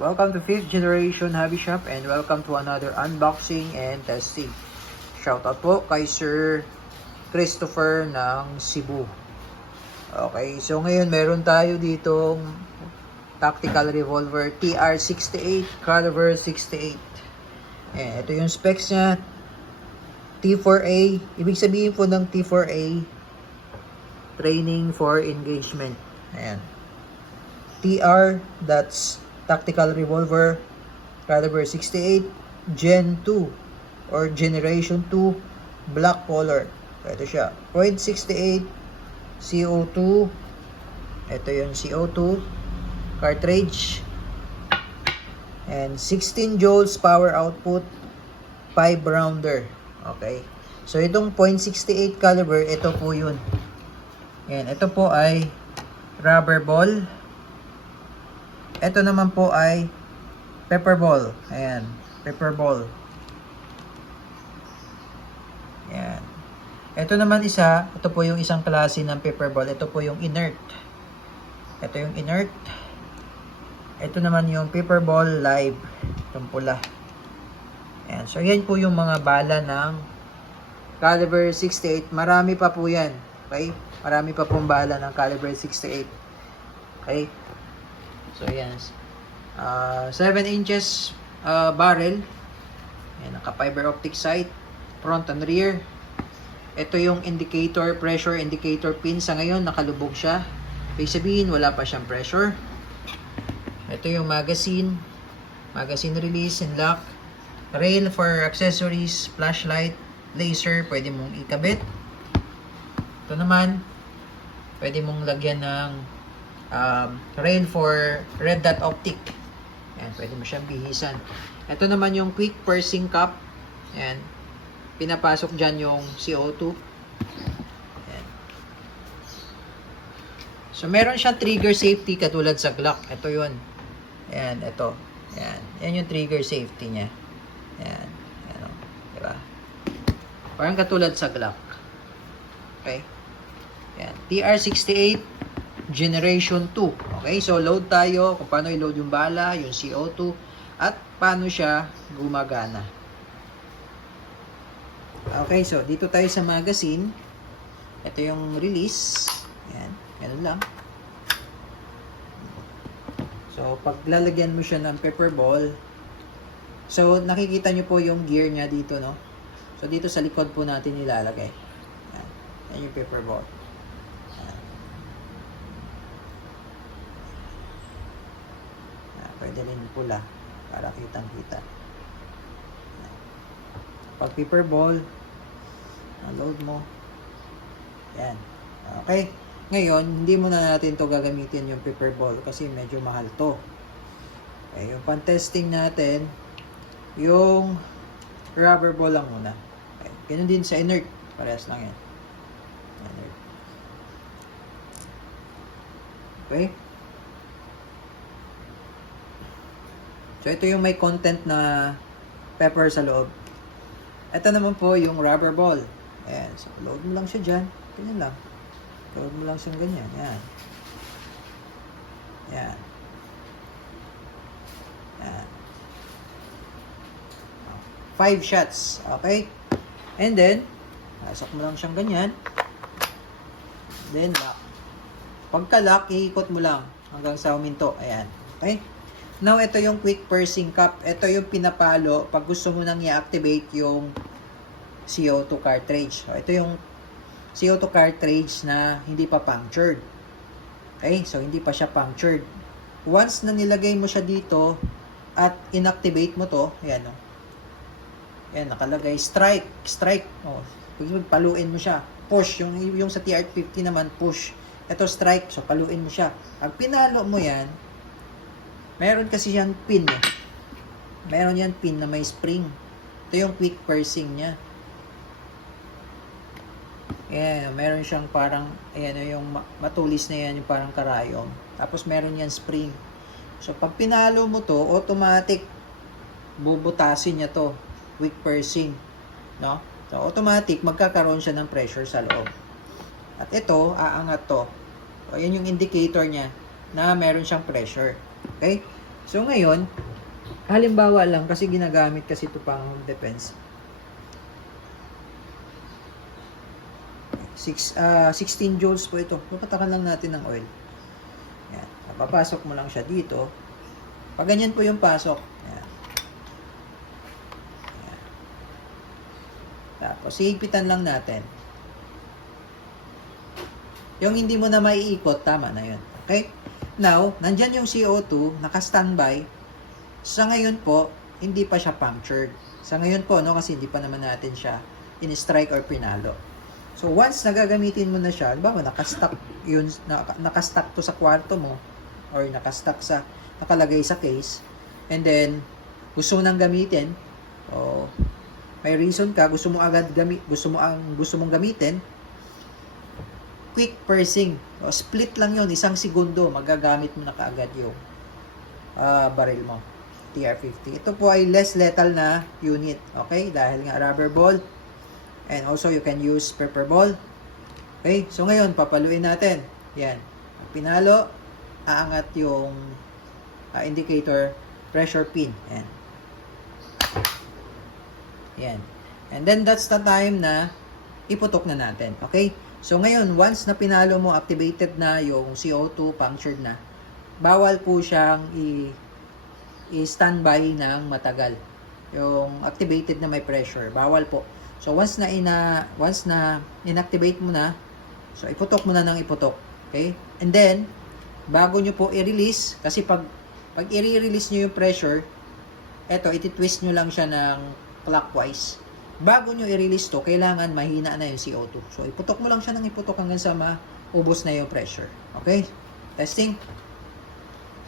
Welcome to 5th Generation Hobby Shop and welcome to another unboxing and testing. Shoutout po kay Sir Christopher ng Cebu. Okay, so ngayon meron tayo ditong tactical revolver TR68 caliber 68. Ito yung specs niya. T4A, ibig sabihin po ng T4A, training for engagement. Ayan. TR, that's tactical revolver caliber 68 Gen 2 or Generation 2 black color. Ito siya, .68 CO2. Ito yung CO2 cartridge and 16 joules power output, 5 rounder. Okay, so itong .68 caliber, ito po yun. Yan, ito po ay rubber ball. Ito naman po ay pepper ball. Ayan, pepper ball. Ayan. Ito naman isa, ito po yung isang klase ng pepper ball. Ito po yung inert. Ito yung inert. Ito naman yung pepper ball live. Itong pula. Ayan. So, yan po yung mga bala ng caliber 68. Marami pa po yan. Okay? Marami pa pong bala ng caliber 68. Okay? So, yan. 7 inches barrel. Ayan, naka-fiber optic sight. Front and rear. Ito yung indicator, pressure indicator pin. Sa ngayon, nakalubog siya. Ibig sabihin, wala pa siyang pressure. Ito yung magazine. Magazine release and lock. Rail for accessories, flashlight, laser. Pwede mong ikabit. Ito naman, pwede mong lagyan ng rail for red dot optic. Ayan, pwede mo siyang bihisan. Ito naman yung quick pursing cup. Ayan, pinapasok dyan yung CO2. Ayan. So, meron siyang trigger safety katulad sa Glock. Ito yun. Ayan, ito. Ayan, yan yung trigger safety niya. Ayan. Ayan, o. Diba? Parang katulad sa Glock. Okay? Ayan, TR68 Generation 2. Okay, so load tayo kung paano i-load yung bala, yung CO2, at paano siya gumagana. Okay, so dito tayo sa magazine. Ito yung release. Ayan, ganun lang. So, pag lalagyan mo siya ng pepper ball, so nakikita nyo po yung gear niya dito, no? So, dito sa likod po natin ilalagay. Ayan, yan yung pepper ball. Pwede rin pula para kitang-kita. Pag paper ball, load mo. Yan. Okay. Ngayon, hindi mo na natin to gagamitin yung paper ball kasi medyo mahal to. Okay, yung pan-testing natin, yung rubber ball lang muna. Okay. Ganun din sa inert. Parehas lang yan. Inert. Okay. So, ito yung may content na pepper sa loob. Ito naman po yung rubber ball. Ayan. So, load mo lang siya dyan. Ganyan lang. Load mo lang siyang ganyan. Ayan. Ayan. Ayan. 5 shots. Okay? And then, pasok mo lang siyang ganyan. Then, lock. Pagka-lock, iikot mo lang hanggang sa huminto. Ayan. Okay? Now, ito yung quick pursing cup. Ito yung pinapalo pag gusto mo nang i-activate yung CO2 cartridge. So, ito yung CO2 cartridge na hindi pa punctured. Okay? So, hindi pa siya punctured. Once na nilagay mo siya dito at inactivate mo to, ayan o. Ayan, nakalagay. Strike. Strike. O, paluin mo siya. Push. Yung sa TR50 naman, push. Ito strike. So, paluin mo siya. Pag pinalo mo yan, meron kasi siyang pin eh. Meron yan pin na may spring. Ito yung quick pursing niya. Ayan, meron siyang parang, ayan yung matulis na yan, yung parang karayom. Tapos meron yan spring. So, pag pinalo mo to, automatic bubutasin niya to. Quick pursing. No? So, automatic magkakaroon siya ng pressure sa loob. At ito, aangat to. So, ayan yung indicator niya na meron siyang pressure. Okay? So ngayon, halimbawa lang kasi ginagamit kasi ito pang home defense. 16 joules po ito. Papatakan lang natin ng oil. Yan. Papasok mo lang siya dito. Pag ganyan po yung pasok. Yan. Yan. Tapos, hihigpitan lang natin. Yung hindi mo na maiikot, tama na yun. Okay? Now, nandyan yung CO2, naka-standby. Sa ngayon po, hindi pa siya punctured. Sa ngayon po, no, kasi hindi pa naman natin siya in-strike or pinalo. So, once nagagamitin mo na siya, halimbawa, nakastock yun, nakastock to sa kwarto mo, or nakalagay sa case, and then, gusto mo nang gamitin, o may reason ka, gusto mong gamitin, quick pursing, o split lang yun, 1 segundo, magagamit mo na kaagad yung barrel mo, TR-50. Ito po ay less lethal na unit, okay, dahil nga rubber ball, and also, you can use pepper ball. Okay? So, ngayon, papaluin natin. Yan. Pinalo, aangat yung indicator pressure pin. Yan. Yan. And then, that's the time na iputok na natin. Okay? So, ngayon, once na pinalo mo, activated na yung CO2, punctured na, bawal po siyang i-standby ng matagal. Yung activated na may pressure. Bawal po. So, once na inactivate mo na, so, iputok mo na ng iputok. Okay? And then, bago nyo po i-release, kasi pag i-release nyo yung pressure, eto, iti-twist nyo lang siya ng clockwise. Bago nyo i-release to, kailangan mahina na yung CO2. So, iputok mo lang siya ng iputok hanggang sa maubos na yung pressure. Okay? Testing.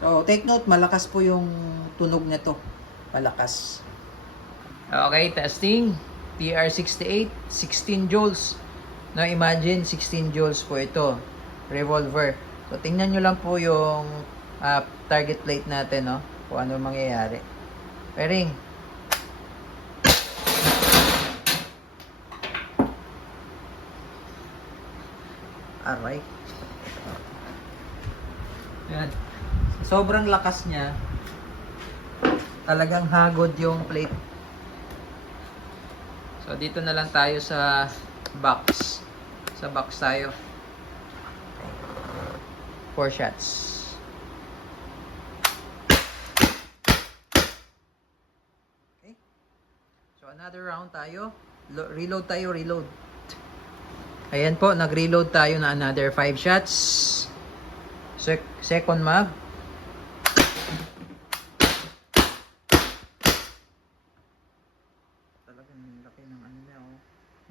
So, take note, malakas po yung tunog nito. Malakas. Okay, testing. TR-68, 16 joules. Now, imagine, 16 joules po ito. Revolver. So, tingnan nyo lang po yung target plate natin, no? Kung ano mangyayari. Pairing. Alright. Yan. Sobrang lakas niya. Talagang hagod yung plate. So, dito na lang tayo sa box. Sa box tayo. 4 shots. Okay. So, another round tayo. Reload tayo, reload. Ayan po, nag-reload tayo na another 5 shots. Second mag.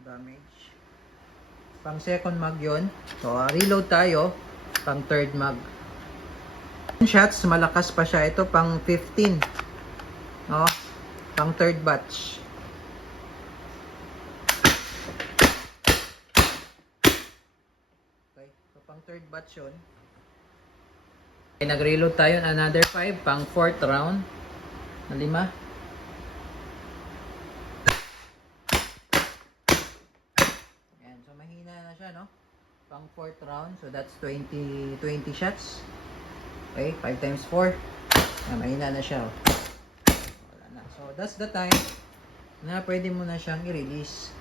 Damage. Pang second mag yun. So, reload tayo. Pang third mag. Shots, malakas pa siya. Ito pang 15. No? Pang third batch. Okay. So, pang third batch yun. Okay, nag-reload tayo. Another 5. Pang fourth round. Na 5. No? Pang fourth round, so that's 20 shots. Okay, 5 times 4. Mahina na siya. Wala na. So that's the time na pwede mo na siyang i-release.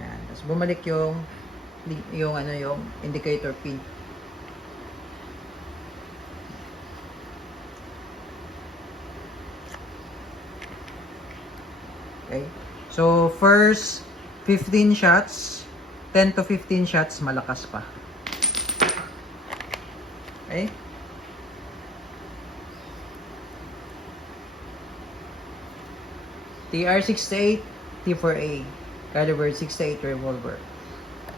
Ayan, tapos bumalik yung indicator pin. Okay. So first 15 shots, 10 to 15 shots, malakas pa. Okay? TR-68, T4A, caliber 68 revolver.